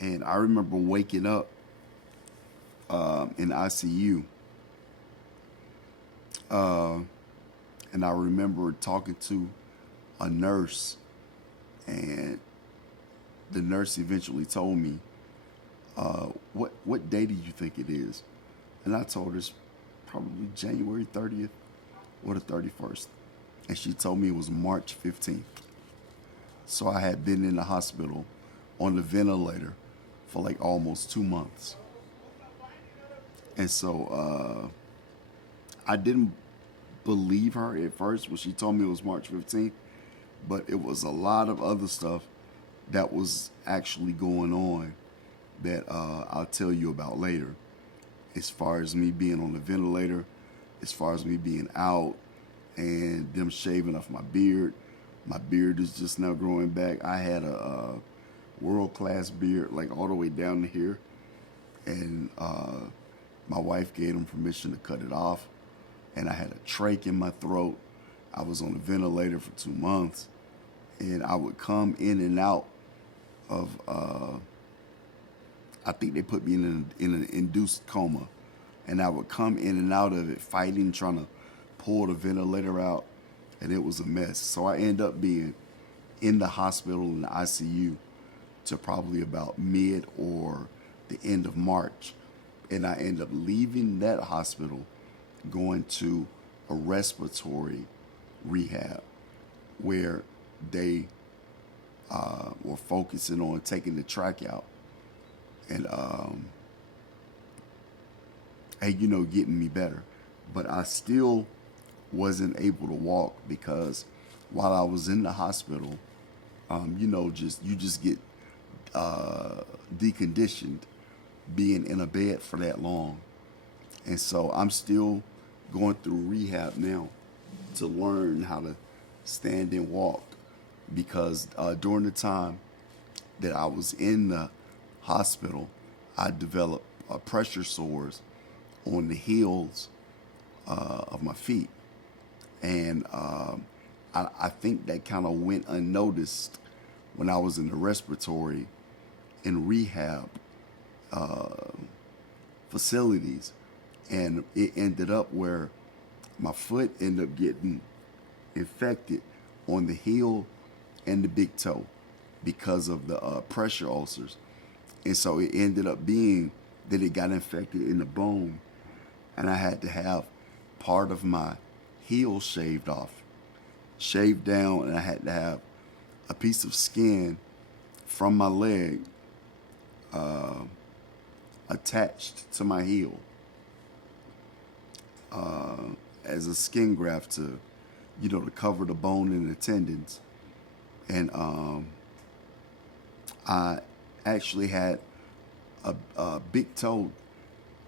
And I remember waking up in ICU, uh, and I remember talking to a nurse, and the nurse eventually told me, what day do you think it is? And I told her it's probably January 30th or the 31st. And she told me it was March 15th. So I had been in the hospital on the ventilator for like almost 2 months. And so I didn't believe her at first when she told me it was March 15th, but it was a lot of other stuff that was actually going on that I'll tell you about later. As far as me being on the ventilator, as far as me being out, and them shaving off my beard. My beard is just now growing back. I had a world class beard, like all the way down to here, and my wife gave them permission to cut it off. And I had a trach in my throat. I was on a ventilator for 2 months, and I would come in and out of. I think they put me in an induced coma, and I would come in and out of it, fighting, trying to pull the ventilator out, and it was a mess. So I ended up being in the hospital in the ICU to probably about mid or the end of March, and I ended up leaving that hospital, going to a respiratory rehab where they were focusing on taking the track out and hey, getting me better. But I still wasn't able to walk because while I was in the hospital, you just get deconditioned being in a bed for that long. And so I'm still going through rehab now to learn how to stand and walk because during the time that I was in the hospital, I developed pressure sores on the heels of my feet. And I think that kind of went unnoticed when I was in the respiratory in rehab facilities. And it ended up where my foot ended up getting infected on the heel and the big toe because of the pressure ulcers. And so it ended up being that it got infected in the bone, and I had to have part of my heel shaved off, shaved down, and I had to have a piece of skin from my leg attached to my heel as a skin graft to cover the bone and the tendons. And I actually had a big toe.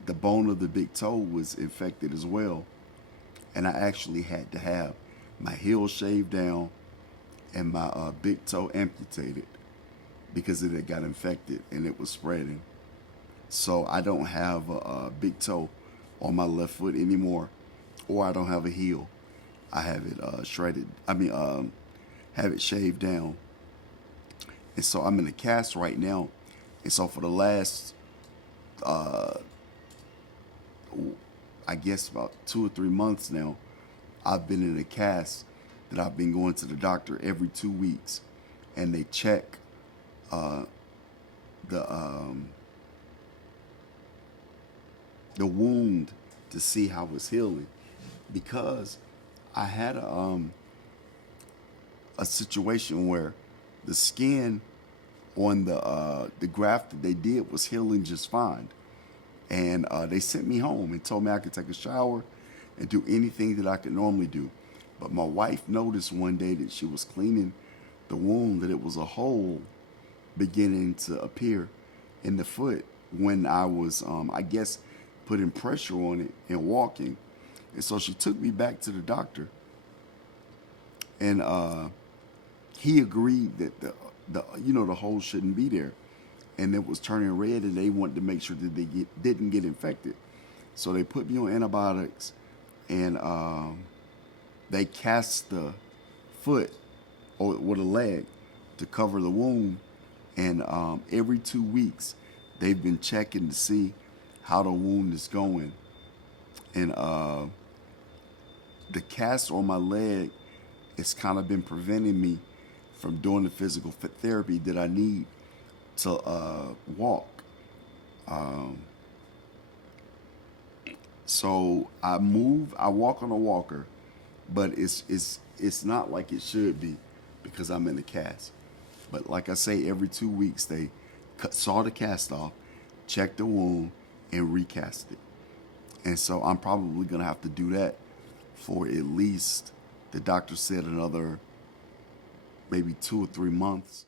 The bone of the big toe was infected as well, and I actually had to have my heel shaved down and my big toe amputated because it had got infected and it was spreading. So I don't have a big toe on my left foot anymore, or I don't have a heel. I have it shredded. Have it shaved down. And so I'm in a cast right now. And so for the last, I guess about 2 or 3 months now, I've been in a cast that I've been going to the doctor every 2 weeks, and they check the the wound to see how it's healing, because I had a situation where the skin on the graft that they did was healing just fine, and they sent me home and told me I could take a shower and do anything that I could normally do. But my wife noticed one day that she was cleaning the wound that it was a hole beginning to appear in the foot when I was, I guess, putting pressure on it and walking. And so she took me back to the doctor, and he agreed that the hole shouldn't be there, and it was turning red, and they wanted to make sure that didn't get infected. So they put me on antibiotics, and they cast the foot or with a leg to cover the wound, And every 2 weeks, they've been checking to see how the wound is going. And the cast on my leg has kind of been preventing me from doing the physical therapy that I need to walk. So I walk on a walker, but it's not like it should be because I'm in a cast. But like I say, every 2 weeks they saw the cast off, checked the wound, and recast it. And so I'm probably gonna have to do that for at least, the doctor said, another maybe 2 or 3 months.